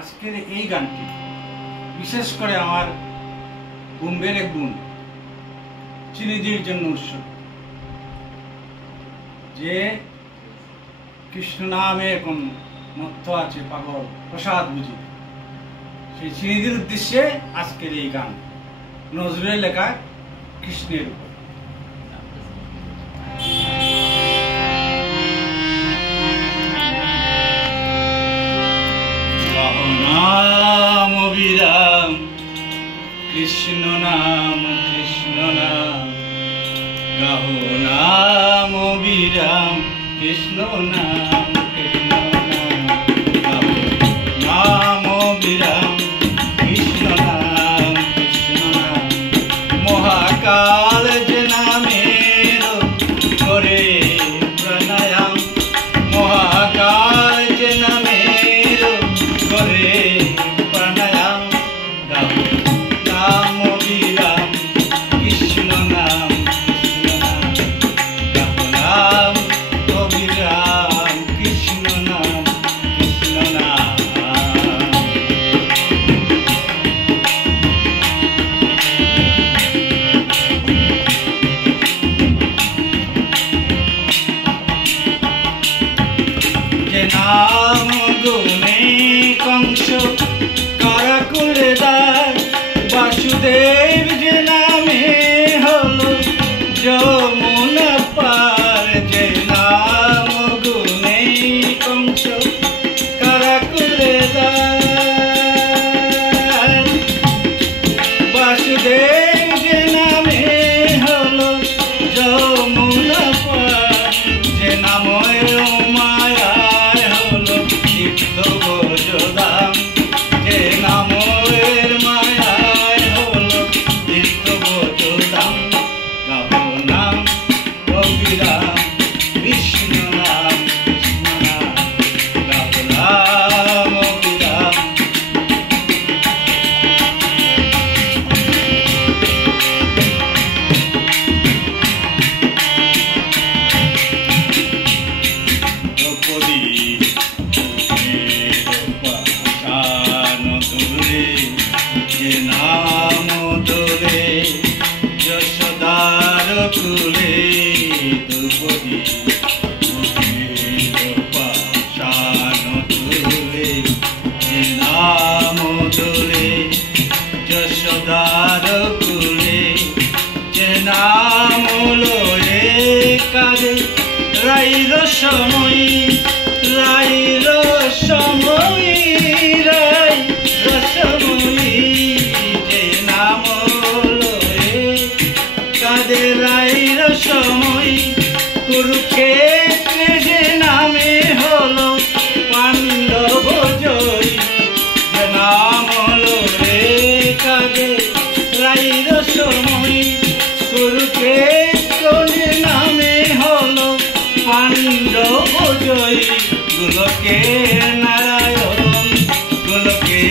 আজকের এই গানটি বিশেষ করে আমার বোম্বের এক বোন চিনিদির জন্য উৎসব, যে কৃষ্ণ নামে এখন মত্ত আছে পাগল প্রসাদ বুঝি, সেই চিনিদির উদ্দেশ্যে আজকের এই গান নজরুলের লেখা কৃষ্ণের উপর। নাম অবিরাম কৃষ্ণ নাম কৃষ্ণ নাম, গাহো নাম অবিরাম কৃষ্ণ নাম কৃষ্ণ নাম, গাহো নাম অবিরাম কৃষ্ণ নাম কৃষ্ণ নাম। মহাকাল যে নামের করে প্রাণায়াম, মহাকাল যে নামের করে প্রাণায়াম, গাহো নাম অবিরাম কৃষ্ণ নাম কৃষ্ণ নাম, গাহো নাম অবিরাম কৃষ্ণ নাম কৃষ্ণ নাম। যে নাম গুণে কংস কারাকুলে দায়, বাসুদেব যে নামে হলো যমুনা পার, যে নাম গুণে কংস কারাকুলে দায়, বাসুদেব যে নামে হলো যমুনা পার, যে নামে মায়ায় হলো তীর্থ গোজদাম, যে নামের মায়ায় হলো তীর্থ গোজদাম, গাহো নাম অবিরাম কৃষ্ণ নাম কৃষ্ণ নাম, গাহো নাম অবিরাম। দ্রৌপদী পাষাণ দোলে, যে নাম দোলে যশোদার কুলে, দ্রৌপদী পাষাণ দোলে, যে নাম দোলে যশোদার কুলে, যে নাম লয়ে কারে রাইর সময়, রাইর সময়, রাইর সময়, যে নাম লয়ে কাদের রাইর সময়, কুরুক্ষেত্রে যে নামে হলো পাণ্ডব জয়, যে নাম লয়ে কাদের রাইর সময়, কুরুক্ষেত্র যে নামে হলো পাণ্ডব জয়, গোলকে নারায়ণ গোলকে